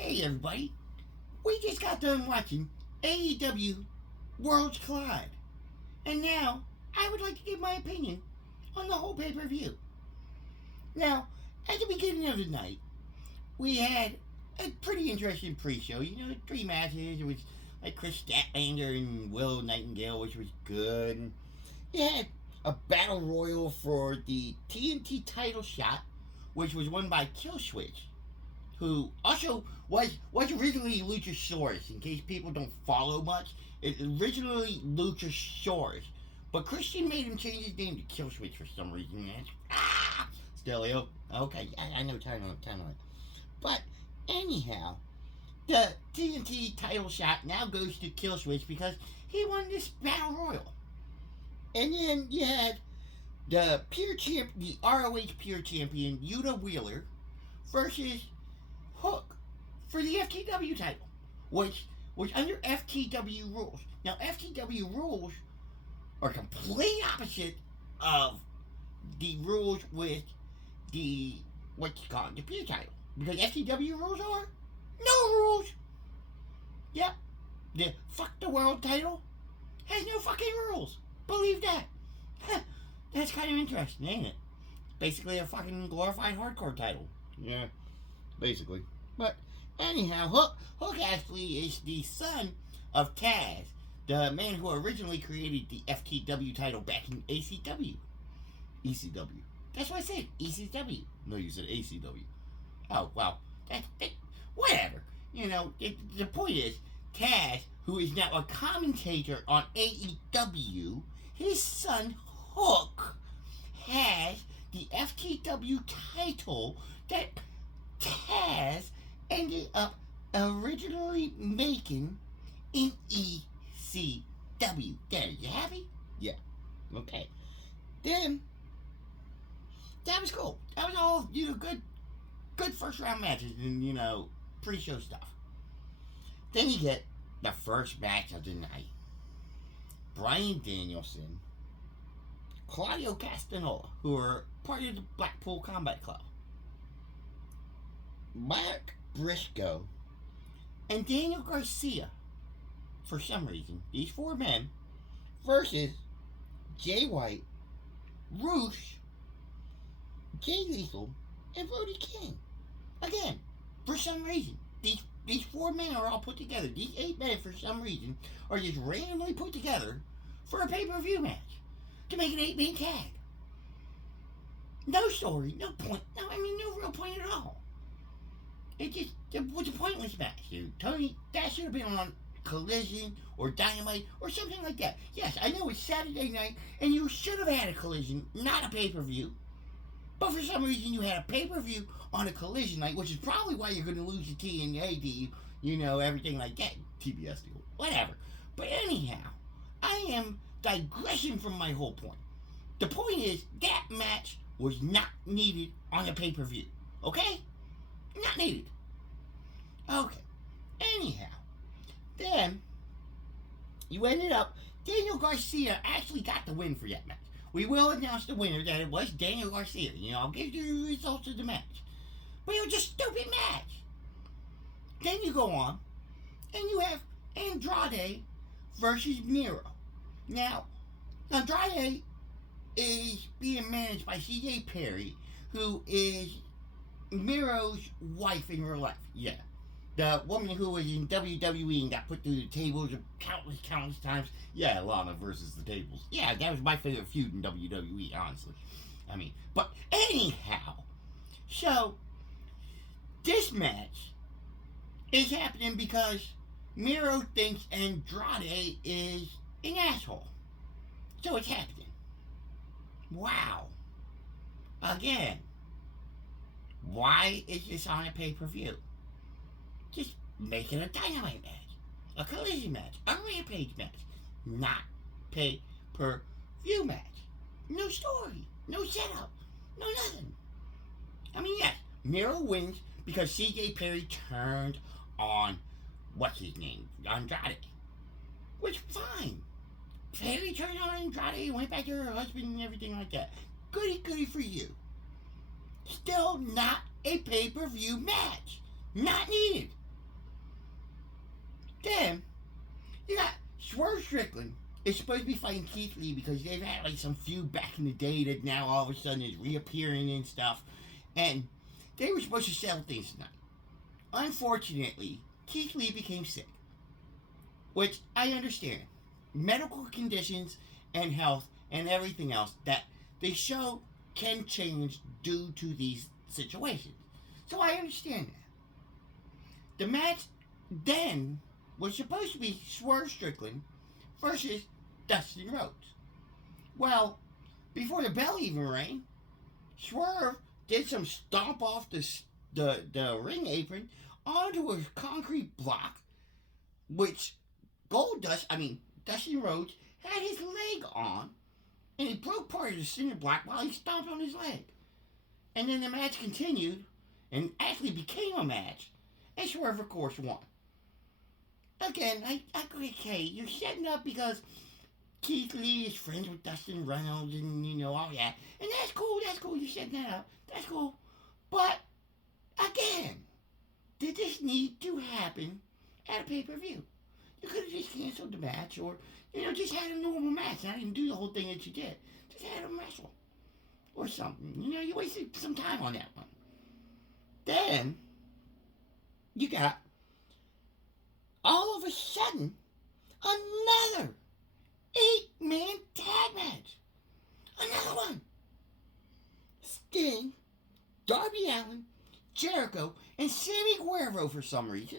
Hey everybody, we just got done watching AEW Worlds Collide, and now I would like to give my opinion on the whole pay-per-view. Now, at the beginning of the night, we had a pretty interesting pre-show. You know, 3 matches. It was like Chris Statlander and Will Nightingale, which was good. And you had a battle royal for the TNT title shot, which was won by Killswitch, who also was originally Luchasaurus. In case people don't follow much, it's originally Luchasaurus, but Christian made him change his name to Killswitch for some reason. Stelio. Okay, I know timeline. But anyhow, the TNT title shot now goes to Killswitch because he won this battle royal. And then you had the ROH pure champion Yuta Wheeler versus Hook for the FTW title, which was under FTW rules. Now, FTW rules are complete opposite of the rules with the the pure title, because FTW rules are no rules. Yep, the fuck the world title has no fucking rules. Believe that. That's kind of interesting, ain't it? Basically a fucking glorified hardcore title. Yeah, basically. But anyhow, Hook actually is the son of Taz, the man who originally created the FTW title back in ACW. ECW. That's what I said, ECW. No, you said ACW. Oh, well, whatever. You know, the point is, Taz, who is now a commentator on AEW, his son Hook has the FTW title that Taz ended up originally making in ECW. There, you happy? Yeah. Okay. Then that was cool. That was all, good first round matches and, pre-show stuff. Then you get the first match of the night. Bryan Danielson, Claudio Castagnoli, who are part of the Blackpool Combat Club, Mark Briscoe, and Daniel Garcia, for some reason, these 4 men, versus Jay White, Roosh, Jay Lethal, and Brody King. Again, for some reason, these 4 men are all put together. These 8 men, for some reason, are just randomly put together for a pay-per-view match to make an 8-man tag. No story, no point, no real point at all. It was a pointless match, dude. Tony, that should have been on Collision or Dynamite or something like that. Yes, I know it's Saturday night and you should have had a Collision, not a pay-per-view. But for some reason you had a pay-per-view on a Collision night, which is probably why you're going to lose the TNA deal, everything like that. TBS deal, whatever. But anyhow, I am digressing from my whole point. The point is, that match was not needed on a pay-per-view. Okay? Not needed. Okay. Anyhow, then you ended up, Daniel Garcia actually got the win for that match. We will announce the winner, that it was Daniel Garcia. I'll give you the results of the match. But it was just a stupid match. Then you go on, and you have Andrade versus Miro. Now, Andrade is being managed by CJ Perry, who is Miro's wife in real life. Yeah. The woman who was in WWE and got put through the tables countless times. Yeah, Lana versus the tables. Yeah, that was my favorite feud in WWE, honestly. But anyhow, so this match is happening because Miro thinks Andrade is an asshole. So it's happening. Wow. Again, why is this on a pay-per-view? Just make it a Dynamite match, a Collision match, a Rampage match, not pay-per-view match. No story, no setup, no nothing. Yes, Miro wins because CJ Perry turned on, what's his name, Andrade. Which, fine. Perry turned on Andrade, went back to her husband and everything like that. Goody for you. Still not a pay-per-view match. Not needed. Strickland is supposed to be fighting Keith Lee because they've had like some feud back in the day that now all of a sudden is reappearing and stuff. And they were supposed to settle things tonight. Unfortunately, Keith Lee became sick, which I understand. Medical conditions and health and everything else that the show can change due to these situations. So I understand that. The match then was supposed to be Swerve Strickland versus Dustin Rhodes. Well, before the bell even rang, Swerve did some stomp off the ring apron onto a concrete block, which Dustin Rhodes had his leg on, and he broke part of the cinder block while he stomped on his leg. And then the match continued, and actually became a match, and Swerve, of course, won. Again, okay, you're setting up because Keith Lee is friends with Dustin Reynolds, and all that, and that's cool, you're setting that up, that's cool. But, again, did this need to happen at a pay-per-view? You could have just canceled the match, or, just had a normal match, not even do the whole thing that you did. Just had them wrestle, or something. You wasted some time on that one. Then, you got, all of a sudden, another 8-man tag match. Another one. Sting, Darby Allin, Jericho, and Sammy Guevara for some reason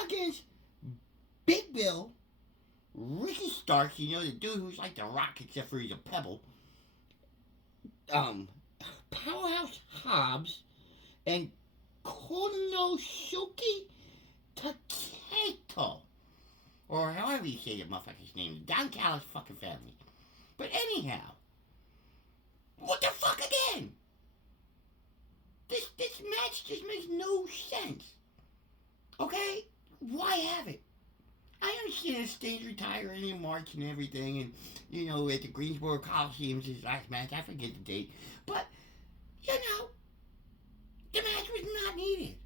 against Big Bill, Ricky Starks, the dude who's like the Rock except for he's a pebble, Powerhouse Hobbs, and Konosuke Taketo, or however you say that motherfucker's name, Don Callis' fucking family. But anyhow, what the fuck again? This match just makes no sense. Okay? Why have it? I understand Sting's retiring in March and everything, and, at the Greensboro Coliseum's his last match, I forget the date, but, the match was not needed.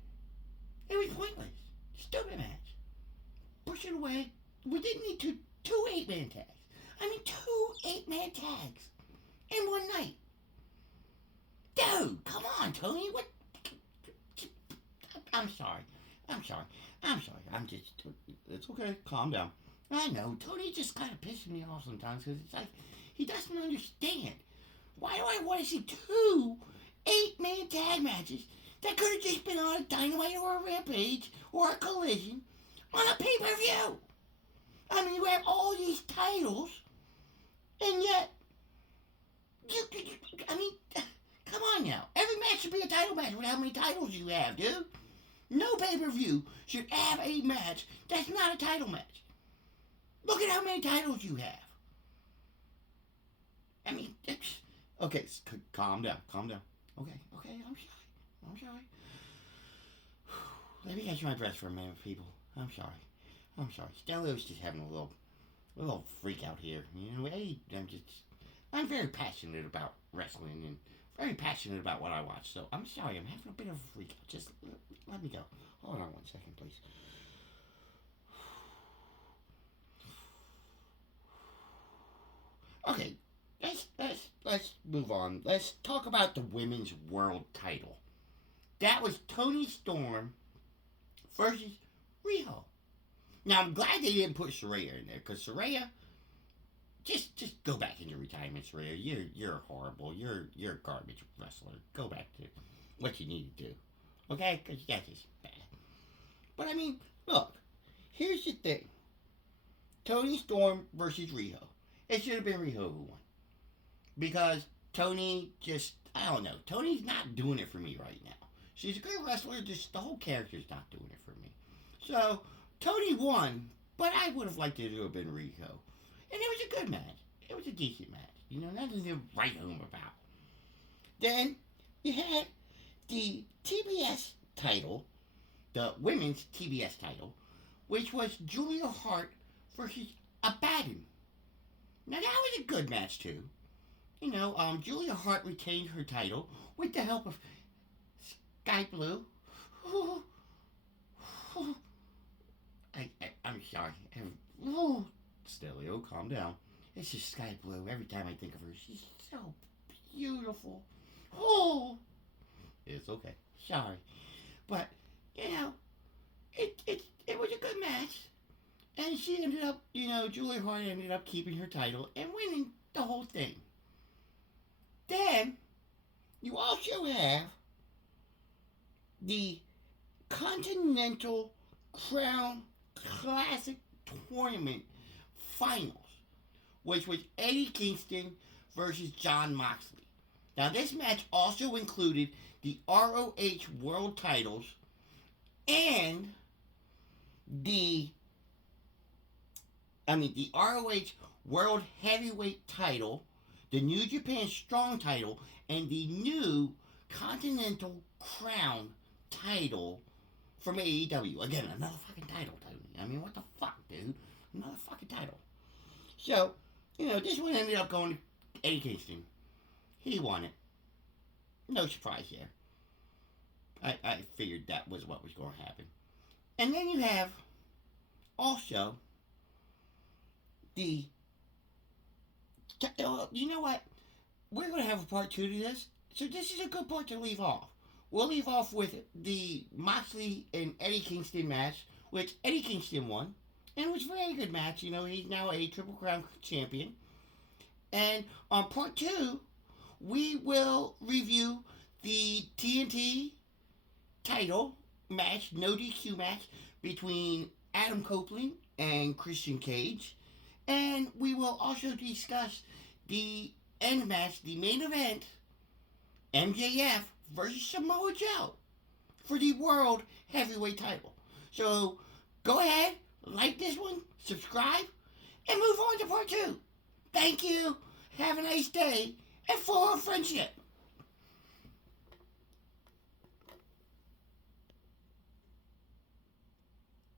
It was pointless. Stupid match. Push it away. We didn't need two 8-man tags. Two 8-man tags in one night. Dude, come on, Tony. What? I'm sorry. It's okay. Calm down. I know. Tony just kind of pisses me off sometimes because it's like he doesn't understand. Why do I want to see two 8-man tag matches that could have just been on a Dynamite or a Rampage or a Collision on a pay-per-view? You have all these titles, and yet, come on now. Every match should be a title match with how many titles you have, dude. No pay-per-view should have a match that's not a title match. Look at how many titles you have. Okay, calm down. Okay, I'm sorry. Let me catch my breath for a minute, people. I'm sorry. Stelio's just having a little freak out here. I'm very passionate about wrestling and very passionate about what I watch. So I'm sorry, I'm having a bit of a freak out. Just let me go. Hold on 1 second, please. Okay, let's move on. Let's talk about the women's world title. That was Toni Storm versus Riho. Now I'm glad they didn't put Saraya in there because Saraya, just go back into retirement, Saraya. You're horrible. You're a garbage wrestler. Go back to what you need to do, okay? Because that's just bad. But look, here's the thing: Toni Storm versus Riho. It should have been Riho who won because Toni I don't know. Toni's not doing it for me right now. She's a good wrestler. Just the whole character's not doing it for me. So Toni won, but I would have liked it to have been Riho. And it was a good match. It was a decent match. Nothing to write home about. Then you had the TBS title, the women's TBS title, which was Julia Hart versus Abaddon. Now that was a good match too. Julia Hart retained her title with the help of Sky Blue. I'm sorry. Stelio, calm down. It's just sky blue every time I think of her. She's so beautiful. Oh, it's okay. Sorry, but you know, it was a good match, and she ended up, Julie Hart ended up keeping her title and winning the whole thing. Then you also have the Continental Crown Classic Tournament Finals, which was Eddie Kingston versus Jon Moxley. Now, this match also included the ROH World Titles and the ROH World Heavyweight Title, the New Japan Strong Title, and the new Continental Crown Title from AEW. Again, another fucking title. I mean, what the fuck, dude? Another fucking title. So, this one ended up going to Eddie Kingston. He won it. No surprise there. I figured that was what was going to happen. And then you have also the... You know what? We're going to have a part 2 to this. So this is a good part to leave off. We'll leave off with the Moxley and Eddie Kingston match, which Eddie Kingston won. And it was a very good match. He's now a Triple Crown champion. And on part 2, we will review the TNT title match, no DQ match, between Adam Copeland and Christian Cage. And we will also discuss the end match, the main event, MJF versus Samoa Joe for the World Heavyweight title. So go ahead, like this one, subscribe, and move on to part 2. Thank you. Have a nice day and full of friendship.